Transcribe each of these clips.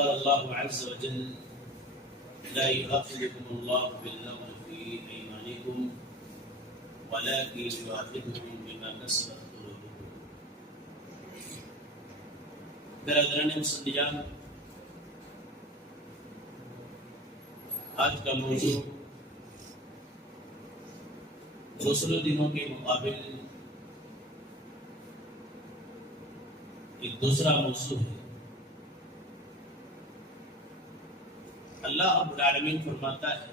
قال الله عز وجل لا يؤاخذكم الله باللغو في أيمانكم ولكن يؤاخذكم بما كسبت قلوبكم. برادران مسلمان، آج کا موضوع دوسرے دنوں کے مقابل ایک دوسرا موضوع ہے۔ اللہ رب العالمین فرماتا ہے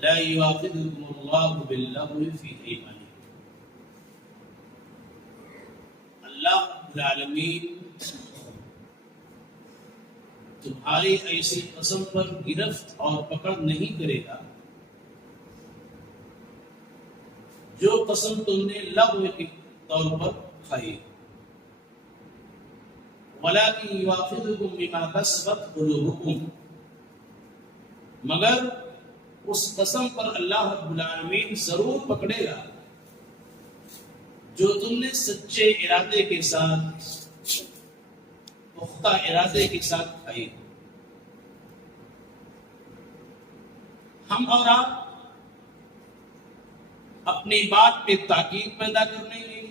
لا یؤاخذکم اللہ باللغو فی ایمانکم۔ اللہ رب العالمین تمہاری ایسی قسم پر گرفت اور پکڑ نہیں کرے گا جو قسم تم نے لغو کے طور پر کھائی، وَلَكِنْ يُؤَاخِذُكُمْ بِمَا كَسَبَتْ قُلُوبُكُمْ، مگر اس قسم پر اللہ رب العالمین ضرور پکڑے گا جو تم نے سچے ارادے کے ساتھ، پختہ ارادے کے ساتھ کھائی۔ ہم اور آپ اپنی بات پہ تاکید پیدا کرنے کے لیے،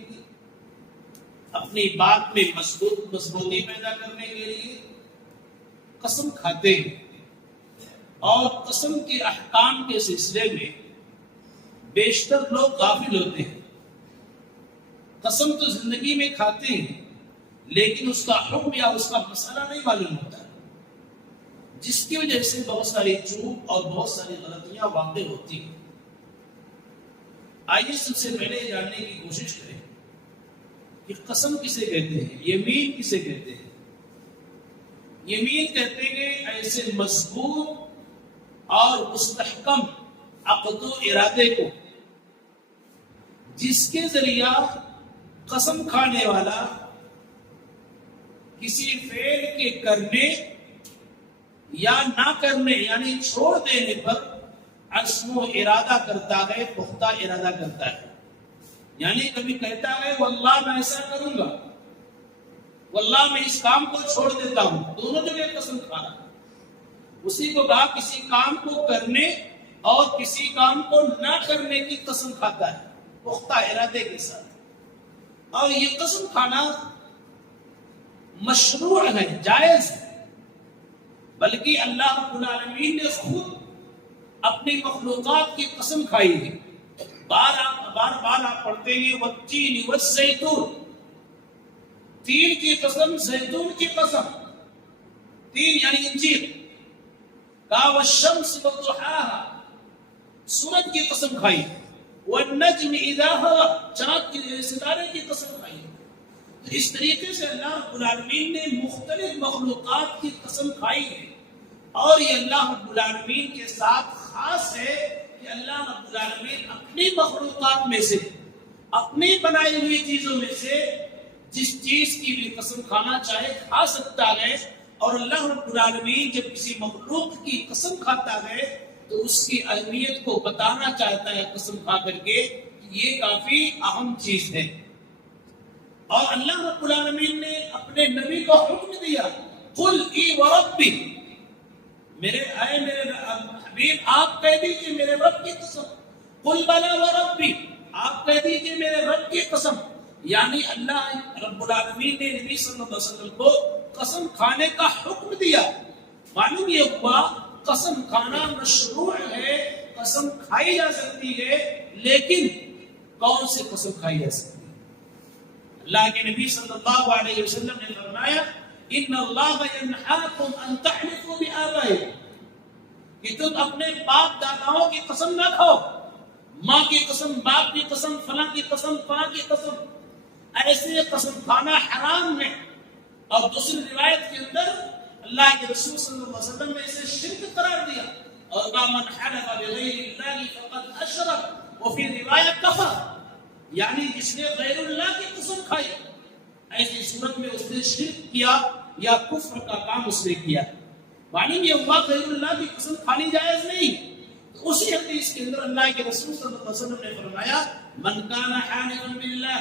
اپنی بات میں مضبوطی پیدا کرنے کے لیے قسم کھاتے ہیں، اور قسم کے احکام کے سلسلے میں بیشتر لوگ غافل ہوتے ہیں۔ قسم تو زندگی میں کھاتے ہیں لیکن اس کا حکم یا اس کا مسئلہ نہیں معلوم ہوتا، جس کی وجہ سے بہت ساری چوک اور بہت ساری غلطیاں واقع ہوتی ہیں۔ آئیے سب سے پہلے جاننے کی کوشش کریں کہ قسم کسے کہتے ہیں، یمین کسے کہتے ہیں۔ یمین کہتے ہیں ایسے مضبوط اور مستحکم عقد و ارادے کو جس کے ذریعہ قسم کھانے والا کسی فعل کے کرنے یا نہ کرنے یعنی چھوڑ دینے پر عزم و ارادہ کرتا ہے، پختہ ارادہ کرتا ہے۔ یعنی کبھی کہتا ہے واللہ میں ایسا کروں گا، واللہ میں اس کام کو چھوڑ دیتا ہوں، دونوں جگہ قسم کھانا۔ اسی کو کہا کسی کام کو کرنے اور کسی کام کو نہ کرنے کی قسم کھاتا ہے پختہ ارادے کے ساتھ۔ اور یہ قسم کھانا مشروع ہے، جائز ہے، بلکہ اللہ رب العالمین نے خود اپنی مخلوقات کی قسم کھائی ہے۔ بار بار آپ پڑھتے ہیں والتین والزیتون، تین کی قسم، زیتون کی قسم، تین یعنی انجیر، کہا والشمس وضحاها، سورج کی قسم کھائی، والنجم اذا هوى، چاند کی ستارے کی قسم کھائی۔ تو اس طریقے سے اللہ رب العالمین نے مختلف مخلوقات کی قسم کھائی ہے، اور یہ اللہ رب العالمین کے ساتھ خاص ہے کہ اللہ رب العالمین اپنی مخلوقات میں سے، اپنی بنائی ہوئی چیزوں میں سے جس چیز کی بھی قسم کھانا چاہے کھا سکتا ہے۔ اور اللہ رب العالمین جب کسی مخلوق کی قسم کھاتا ہے تو اس کی اہمیت کو بتانا چاہتا ہے قسم کھا کر کے کہ یہ کافی اہم چیز ہے۔ اور اللہ رب العالمین نے اپنے نبی کو حکم دیا قل ای وربی، میرے حبیب آپ کہہ دیجئے میرے رب کی قسم، قل بلا وربی، آپ کہہ دیجئے میرے رب کی قسم۔ یعنی اللہ رب العالمین نے نبی صلی اللہ علیہ وسلم کو قسم کھانے کا حکم دیا۔ معلوم یہ ہوا قسم کھانا مشروع ہے، قسم کھائی جا سکتی ہے، لیکن کون سی قسم کھائی جا سکتی ہے؟ اللہ کے نبی صلی اللہ علیہ وسلم نے فرمایا ان اللہ ینہاکم ان تحلفوا بآبائکم، کہ تم اپنے باپ داداؤں کی قسم نہ کھاؤ، ماں کی قسم، باپ کی قسم، فلاں کی قسم، فلاں کی قسم، ایسے قسم کھانا حرام ہے۔ اور دوسری روایت کے اندر اللہ کے رسول صلی اللہ علیہ وسلم نے اسے شرک قرار دیا، اور قال من حلف بغیر اللہ فقد اشرک، وفی روایت کفر، یعنی جس نے غیر اللہ کی قسم کھائی ایسی صورت میں اس نے شرک کیا یا کفر کا کام اس نے کیا۔ معلوم یہ ہوا غیر اللہ کی قسم کھانی جائز نہیں۔ تو اسی حدیث کے اندر اللہ کے رسول صلی اللہ علیہ وسلم نے فرمایا من کان حالفا باللہ،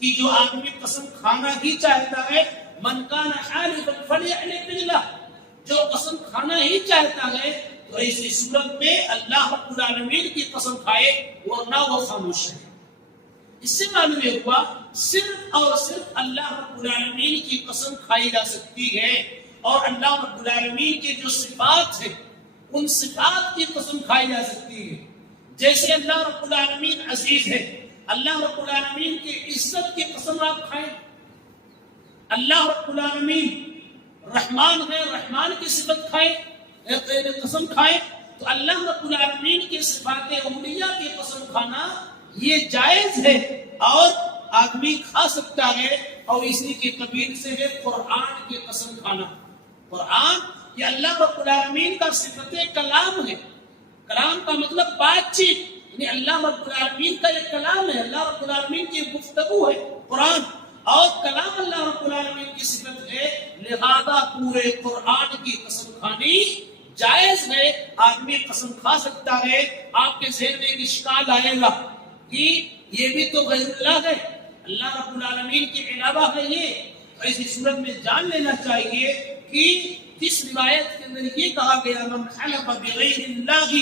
کہ جو آدمی قسم کھانا ہی چاہتا ہے من کان حالفا فلیحلف باللہ، جو قسم کھانا ہی چاہتا ہے تو ایسی صورت میں اللہ رب العالمین کی قسم کھائے ورنہ وہ خاموش ہے۔ اس سے معلوم یہ ہوا صرف اور صرف اللہ رب العالمین کی قسم کھائی جا سکتی ہے، اور اللہ رب العالمین کے جو صفات ہیں ان صفات کی قسم کھائی جا سکتی ہے۔ جیسے اللہ رب العالمین عزیز ہے، اللہ رب العالمین کی عزت کی قسم آپ کھائیں۔ اللہ رب العالمین رحمان ہے، رحمان کی صفت کھائیں، قسم کھائیں، تو اللہ رب العالمین کی صفات اولیاء کی قسم کھانا یہ جائز ہے اور آدمی کھا سکتا ہے، اور اسی کے قبیل سے ہے قرآن کی قسم کھانا۔ قرآن یہ اللہ رب العالمین کا صفت کلام ہے۔ کلام کا مطلب بات چیت، یعنی اللہ رب العالمین کا یہ کلام ہے، اللہ رب العالمین کی گفتگو ہے قرآن، اور کلام اللہ رب العالمین کی صفت ہے، لہذا پورے قرآن کی قسم کھانی جائز ہے، آدمی قسم کھا سکتا ہے۔ آپ کے ذہن میں ایک اشکال آئے گا کہ یہ بھی تو غیر اللہ ہے، اللہ رب العالمین کے علاوہ ہے یہ، ایسی صورت میں جان لینا چاہیے کہ جس روایت کے اندر یہ کہا گیا من حلف بغیر اللہ،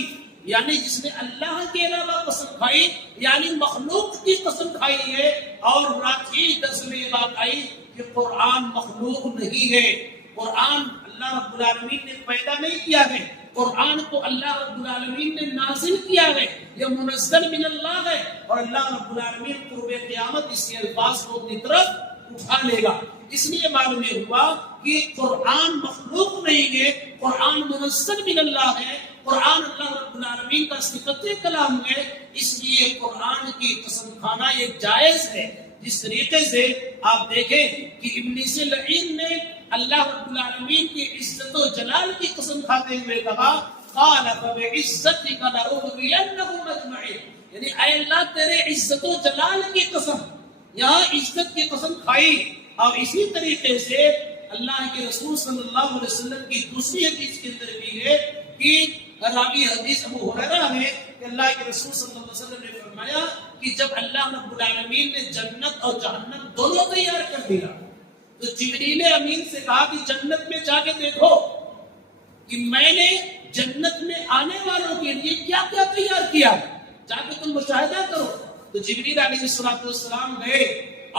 یعنی جس نے اللہ کے علاوہ قسم کھائی یعنی مخلوق کی قسم کھائی ہے، اور رات ہی درس میں یہ بات آئی کہ قرآن مخلوق نہیں ہے، قرآن اللہ رب العالمین نے پیدا نہیں کیا ہے، قرآن کو اللہ رب العالمین نے نازل کیا ہے، یہ منزل من اللہ ہے، اور اللہ رب العالمین قرب قیامت اس کے الفاظ کو اپنی طرف اٹھا لے گا۔ اس لیے معلوم یہ ہوا کہ قرآن مخلوق نہیں ہے، قرآن منزل من اللہ ہے، قرآن اللہ رب العالمین کا صفت کلام ہے، اس لیے قرآن کی قسم کھانا یہ جائز ہے۔ جس طریقے سے آپ دیکھیں کہ ابلیس لعین نے اللہ رب العالمین کی عزت و جلال کی قسم کھاتے ہوئے کہا قال فبعزتک لأغوینہم اجمعین، یعنی اے اللہ تیرے عزت و جلال کی قسم، یہاں عزت کی قسم کھائی۔ اور اسی طریقے سے اللہ کے رسول صلی اللہ علیہ وسلم کی دوسری حدیث کے اندر بھی ہے کہ راوی حدیث ابو ہریرہ ہے کہ اللہ کے رسول صلی اللہ علیہ وسلم نے فرمایا کہ جب اللہ رب العالمین نے جنت اور جہنم دونوں تیار کر دیا تو جبریل امین سے کہا کہ جنت میں جا کے دیکھو کہ میں نے جنت میں آنے والوں کے لیے کیا کیا تیار کیا، جا کے تم مشاہدہ کرو۔ تو جبریل علیہ السلام گئے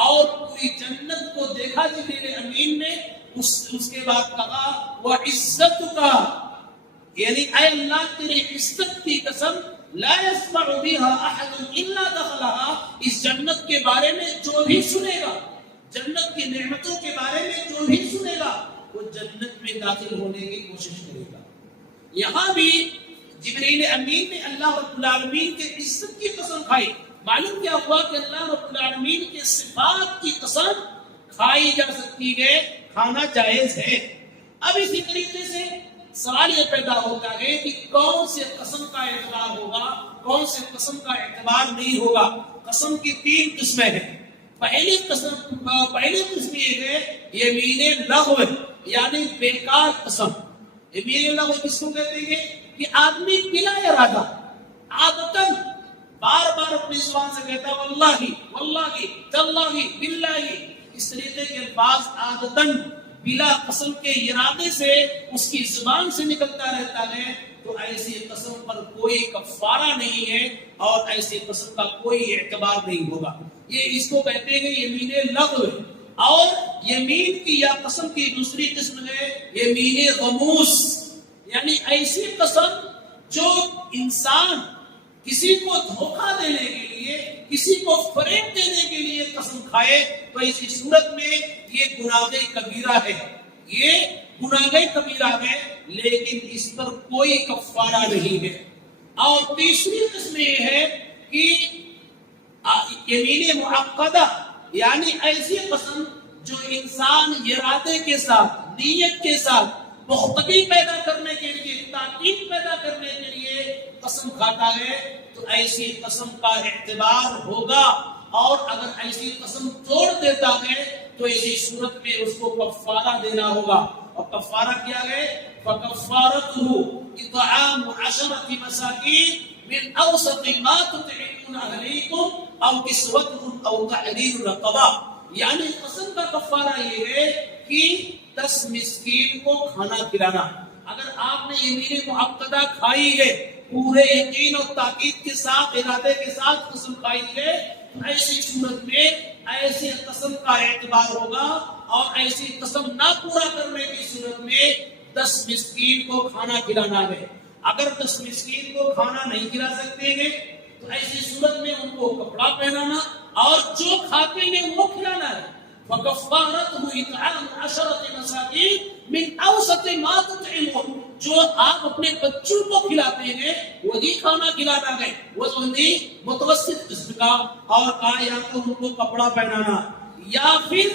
اور پوری جنت کو دیکھا جبریل امین نے، اس کے بعد کہا وعزت کا، یعنی اے اللہ تیری عزت کی قسم لا يسمع بها احد الا دخلها، اس جنت کے بارے میں جو بھی سنے گا، جنت کی نعمتوں کے بارے میں جو بھی سنے گا وہ جنت میں داخل ہونے کی کوشش کرے گا۔ یہاں بھی جبریل امین نے اللہ رب العالمین کے عزت کی قسم کھائی۔ معلوم کیا ہوا کہ اللہ رب العالمین کے صفات کی قسم کھائی جا سکتی ہے، کھانا جائز ہے۔ اب اسی طریقے سے سوال یہ پیدا ہوتا ہے کہ کون سے قسم کا اعتبار ہوگا، کون سے قسم کا اعتبار نہیں ہوگا۔ قسم کی تین قسمیں ہیں۔ پہلی قسم یہ ہے یمین لغو، یعنی بیکار قسم۔ یمین لغو کس کو کہتے ہیں کہ آدمی بلا ارادہ عادتاً بار بار اپنی زبان سے کہتا ہے واللہ واللہ تاللہ باللہ، اس طریقے کے الفاظ عادتاً بلا قسم کے ارادے سے اس کی زبان سے نکلتا رہتا ہے، تو ایسی قسم پر کوئی کفارہ نہیں ہے اور ایسی قسم کا کوئی اعتبار نہیں ہوگا۔ یہ اس کو کہتے ہیں یمین لغو۔ اور یمین کی یا قسم کی دوسری قسم ہے یمین غموس، یعنی ایسی قسم جو انسان کسی کو دھوکہ دینے کے لیے، کسی کو فریب دینے کے لیے قسم کھائے، تو اسی صورت میں یہ گناہ کبیرہ ہے، یہ گناہ کبیرہ ہے، لیکن اس پر کوئی کفارہ نہیں ہے۔ اور تیسری قسم یہ ہے کہ یمین معقدہ، یعنی ایسی قسم جو انسان ارادے کے ساتھ، نیت کے ساتھ مختبی پیدا کرنے کے لیے، تاکید پیدا کرنے کے لیے قسم کھاتا ہے، تو ایسی قسم کا اعتبار ہوگا۔ اور اگر ایسی قسم توڑ دیتا ہے تو اسی صورت میں اس کو کفارہ دینا ہوگا۔ اور کفارہ کیا ہے؟ فَكَفَّارَتُهُ إِطْعَامُ عَشَرَةِ مَسَاكِينَ مِنْ أَوْسَطِ مَا تُطْعِمُونَ أَهْلِيكُمْ أَوْ كِسْوَتُهُمْ أَوْ تَحْرِيرُ رَقَبَةٍ، یعنی قسم کا کفارہ یہ ہے کہ 10 مسکین کو کھانا کھلانا. اگر آپ نے یمین معقدہ کھائی ہے، پورے یقین اور تاکید کے ساتھ، ارادے کے ساتھ قسم کھائی ہے، ایسی صورت میں ایسی قسم کا اعتبار ہوگا، اور ایسی قسم نہ پورا کرنے کی صورت میں 10 مسکین کو کھانا کھلانا ہے. اگر 10 مسکین کو کھانا نہیں کھلا سکتے ہیں تو ایسی صورت میں ان کو کپڑا پہنانا اور جو کھاتے ہیں وہ کھلانا ہے. فَكَفَّارَتُهُ إِطْعَامُ 10 مَسَاكِينَ مِنْ أَوْسَطِ مَا تُطْعِمُونَ. جو آپ اپنے بچوں کو کھلاتے ہیں وہی کھانا کھلانا ہے، وہ متوسط قسم کا. اور کہا یا تو ان کو کپڑا پہنانا، یا پھر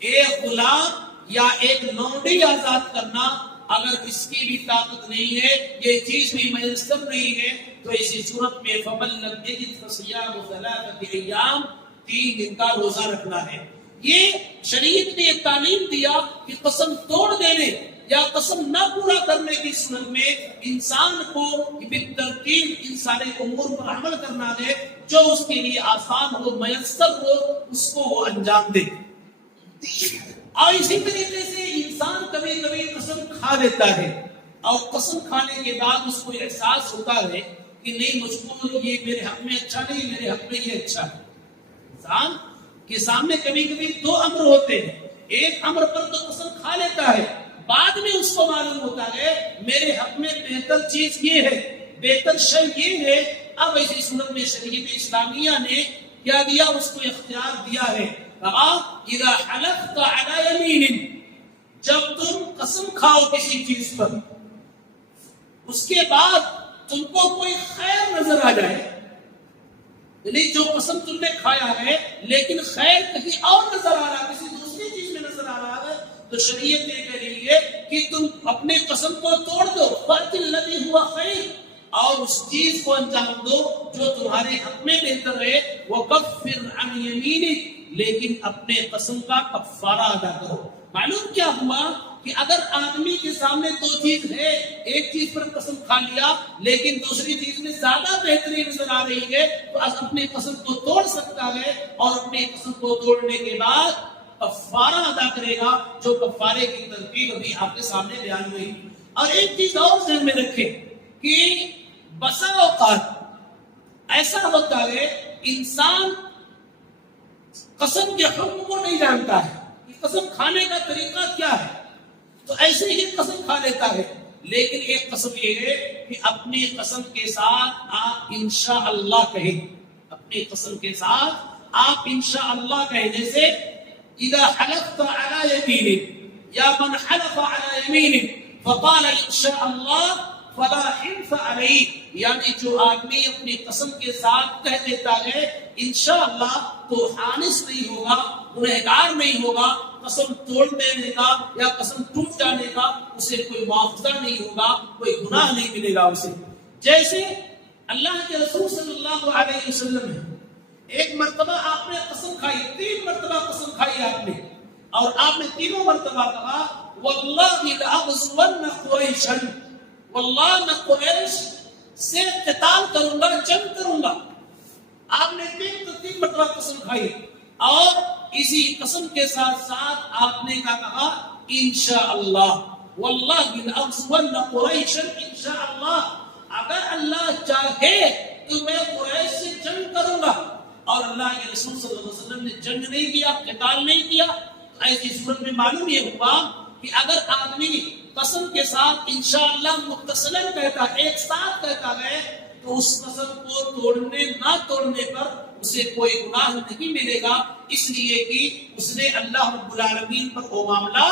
ایک غلام یا ایک لونڈی آزاد کرنا. اگر اس کی بھی طاقت نہیں ہے، یہ چیز بھی میسر نہیں ہے، تو اسی صورت میں فَمَن لَّمْ يَجِدْ فَصِيَامُ 3 أَيَّامٍ، 3 دن کا روزہ رکھنا ہے. یہ شریعت نے تعلیم دیا کہ قسم توڑ دینے یا قسم نہ پورا کرنے کی صورت میں انسان کو بالترتیب ان سارے امور پر عمل کرنا ہے، جو اس کے لیے آسان ہو، میسر ہو، اس کو وہ انجام دے. اور اسی طریقے سے انسان کبھی کبھی قسم کھا لیتا ہے، اور قسم کھانے کے بعد اس کو احساس ہوتا ہے کہ نہیں، مجھ کو یہ میرے حق میں اچھا نہیں، میرے حق میں یہ اچھا ہے. انسان کے سامنے کبھی کبھی 2 امر ہوتے ہیں. ایک امر پر تو قسم کھا لیتا ہے، بعد میں اس کو معلوم ہوتا ہے میرے حق میں بہتر چیز یہ ہے، بہتر شے یہ ہے. اب ایسی صورت میں شریعت اسلامیہ نے کیا دیا؟ اس کو اختیار دیا ہے. اذا حلفت علی یمین، جب تم قسم کھاؤ کسی چیز پر، اس کے بعد تم کو کوئی خیر نظر آ جائے، یعنی جو قسم تم نے کھایا ہے لیکن خیر کہیں اور نظر آ رہا ہے، کسی دوسری چیز میں نظر آ رہا ہے، تو شریعت نے کہہ رہی ہے کہ تم اپنے قسم کو توڑ دو. فَأْتِ الَّذِي هُوَ خَيْرٌ، اور اس چیز کو انجام دو جو تمہارے حق میں بہتر ہے. وَكَفِّرْ عَنْ يَمِينِكَ، لیکن اپنے قسم کا کفارہ ادا کرو. معلوم کیا ہوا کہ اگر آدمی کے سامنے 2 چیز ہے، ایک چیز پر قسم کھا لیا لیکن دوسری چیز میں زیادہ بہتری نظر آ رہی ہے، تو اپنے قسم کو توڑ سکتا ہے، اور اپنے قسم کو توڑنے کے بعد کفارہ ادا کرے گا، جو کفارے کی ترتیب ابھی آپ کے سامنے بیان ہوئی. اور ایک چیز اور ذہن میں رکھیں کہ بسا اوقات ایسا ہوتا ہے انسان قسم کے حکم کو نہیں جانتا ہے کہ قسم کھانے کا طریقہ کیا ہے، تو ایسے ہی قسم کھا لیتا ہے. لیکن ایک قسم یہ ہے کہ اپنی قسم کے ساتھ آپ انشاءاللہ کہیں، اپنی قسم کے ساتھ آپ انشاءاللہ کہیں. جیسے اذا حلفت علی یمین، یا من حلف علی یمین فقال انشاءاللہ فلا حنف علیہ، یعنی جو آدمی اپنی قسم کے ساتھ کہہ دیتا ہے انشاءاللہ، تو حانث نہیں ہوگا، گنہگار نہیں ہوگا. قسم توڑ دینے کا یا قسم ٹوٹ جانے کا اسے کوئی معاوضہ نہیں ہوگا، کوئی گناہ نہیں ملے گا اسے. جیسے اللہ کے رسول صلی اللہ علیہ وسلم ہے، ایک مرتبہ آپ نے قسم کھائی، 3 مرتبہ قسم کھائی آپ نے، اور آپ نے تینوں مرتبہ کہا واللہ لأغزون قریشا، واللہ میں قریش سے قتال کروں گا، جنگ کروں گا. آپ نے 3 مرتبہ قسم کھائی، اور اسی قسم کے ساتھ ساتھ آپ نے کہا انشاءاللہ، واللہ لأغزون قریشا انشاءاللہ، اگر اللہ چاہے تو میں قریش سے جنگ کروں گا. اور اللہ کے رسول صلی اللہ علیہ وسلم نے جنگ نہیں کیا، قتال نہیں کیا. ایسی صورت میں معلوم یہ ہوا کہ اگر آدمی قسم کے ساتھ انشاءاللہ متصلاً کہتا ہے، ایک ساتھ کہتا ہے، تو اس قسم کو توڑنے نہ توڑنے پر اسے کوئی گناہ نہیں ملے گا، اس لیے کہ اس نے اللہ رب العالمین پر وہ معاملہ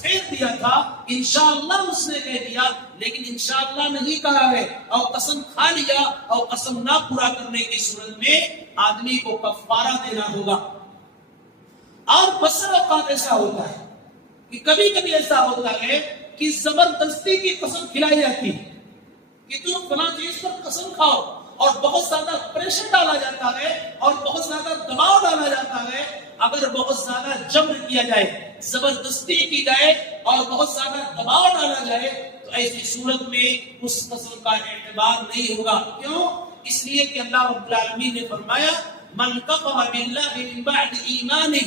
پھینک دیا تھا. انشاءاللہ اس نے کہہ دیا لیکن انشاءاللہ نہیں کہا ہے، اور قسم کھا لیا، اور قسم نہ پورا کرنے کی صورت میں آدمی کو کفارہ دینا ہوگا. اور بسا اوقات ایسا ہوتا ہے کہ کبھی کبھی ایسا ہوتا ہے کہ زبردستی کی قسم کھلائی جاتی ہے کہ تم فلاں چیز پر قسم کھاؤ، اور بہت زیادہ پریشر ڈالا جاتا ہے اور بہت زیادہ دباؤ ڈالا جاتا ہے. اگر بہت زیادہ جبر کیا جائے، زبردستی کی جائے اور بہت زیادہ دباؤ ڈالا جائے، تو ایسی صورت میں اس قسم کا اعتبار نہیں ہوگا. کیوں؟ اس لیے کہ اللہ رب العالمین نے فرمایا من کفر باللہ من بعد ایمانہ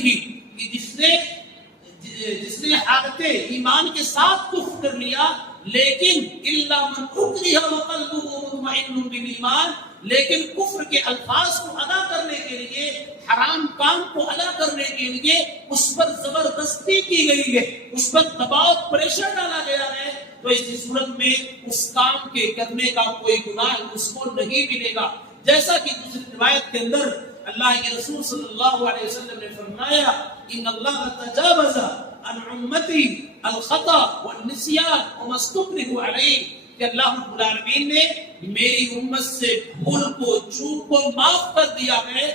ساتھ کفر کر لیا، لیکن الا من اکرہ وقلبہ مطمئن بالایمان، لیکن کفر کے الفاظ کو ادا کرنے کے لیے، حرام کام کو ادا کرنے کے لیے اس پر زبردستی کی گئی ہے، اس پر دباؤ پریشر ڈالا گیا ہے، تو اس صورت میں اس کام کے کرنے کا کوئی گناہ اس کو نہیں ملے گا۔ جیسا کہ دوسری روایت کے اندر اللہ کے رسول صلی اللہ علیہ وسلم نے فرمایا ان اللہ تجاوز عن امتی الخطا والنسیان وما استکرہوا علیہ، کہ اللہ رب العالمین نے میری امت سے بھول کو، چوک کو معاف کر دیا ہے،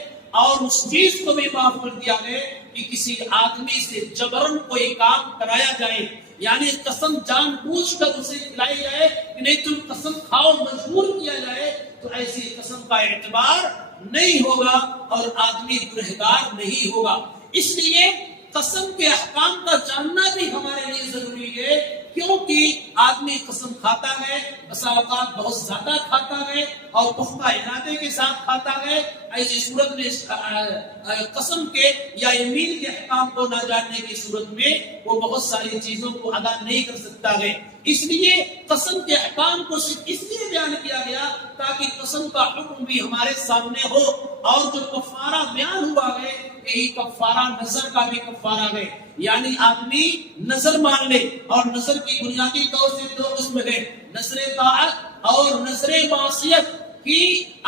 اور اس چیز کو بھی معاف کر دیا ہے کہ کسی آدمی سے جبرن کوئی کام کرایا جائے، یعنی قسم جان بوجھ کر اسے کھلائی جائے کہ نہیں تم قسم کھاؤ، مجبور کیا جائے، تو ایسی قسم کا اعتبار نہیں ہوگا اور آدمی گنہگار نہیں ہوگا۔ اس لیے قسم کے احکام کا جاننا بھی ہمارے لیے ضروری ہے، کیونکہ آدمی قسم کھاتا ہے، بسا اوقات بہت زیادہ کھاتا ہے اور پختہ ارادے کے ساتھ کھاتا ہے، ایسی صورت میں قسم کے یا یمین کے احکام کو نہ جاننے کی صورت میں وہ بہت ساری چیزوں کو ادا نہیں کر سکتا ہے۔ اس لیے قسم کے احکام کو صرف اس لیے بیان کیا گیا تاکہ قسم کا حکم بھی ہمارے سامنے ہو، اور جو کفارہ بیان ہوا ہے یہی کفارہ نظر کا بھی کفارہ ہے، یعنی آدمی نظر مان لے، اور نظر کی بنیادی طور سے دو قسم ہے، نظر طاعت اور نظر معصیت، کہ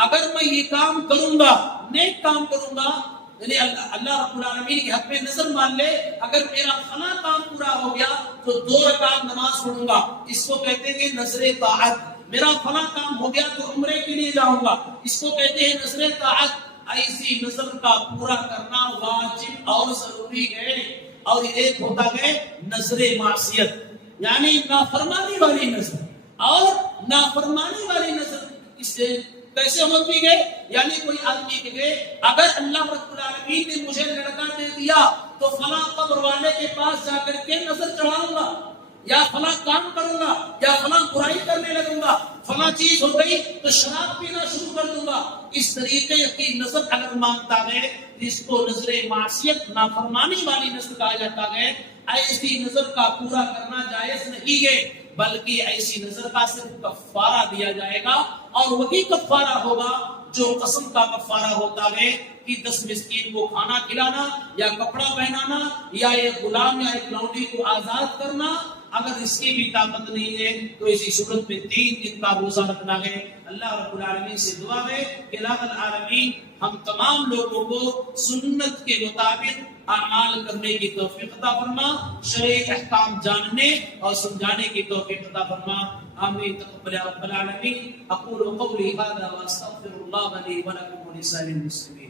اگر میں یہ کام کروں گا، نیک کام کروں گا، یعنی اللہ رب العالمین کے حق میں نظر مان لے اگر میرا فلاں کام پورا ہو گیا تو 2 رکعت نماز پڑھوں گا، اس کو کہتے ہیں نظر طاعت۔ میرا فلاں کام ہو گیا تو عمرے کے لیے جاؤں گا، اس کو کہتے ہیں نظر طاعت۔ ایسی نظر کا پورا کرنا واجب اور ضروری ہے۔ اور ایک ہوتا ہے نظر معصیت، یعنی نافرمانی والی نظر، اور نافرمانی والی نظر اس سے کیسے ہوتی ہے؟ یعنی کوئی آدمی کہے اگر اللہ رب العالمین نے مجھے لڑکا دے دیا تو فلاں قبر والے کے پاس جا کر کے نظر چڑھاؤں گا، یا فلاں کام کروں گا، یا فلاں برائی کرنے لگوں گا، فلاں چیز ہو گئی تو شراب پینا شروع کر دوں گا۔ اس طریقے کی نظر اگر مانگتا ہے اس کو نظر معصیت، نافرمانی والی نظر کہا جاتا ہے۔ ایسی نظر کا پورا کرنا جائز نہیں ہے، بلکہ ایسی نظر کا صرف کفارہ دیا جائے گا، اور وہی کفارہ ہوگا جو قسم کا کفارہ ہوتا ہے کہ 10 مسکین کو کھانا کھلانا، یا کپڑا پہنانا، یا ایک غلام یا ایک لونڈی کو آزاد کرنا۔ اگر اس کی بھی طاقت نہیں ہے تو اسی صورت میں 3 دن کا روزہ رکھنا ہے۔ اللہ رب العالمین سے دعا ہے کہ الہ العالمین ہم تمام لوگوں کو سنت کے مطابق اعمال کرنے کی توفیق عطا فرما، شرعی احکام جاننے اور سمجھانے کی توفیق عطا فرما۔ آمین تقبل یا رب العالمین۔ اقول قولی ھذا واستغفر اللہ لي ولکم ولسائر المسلمین۔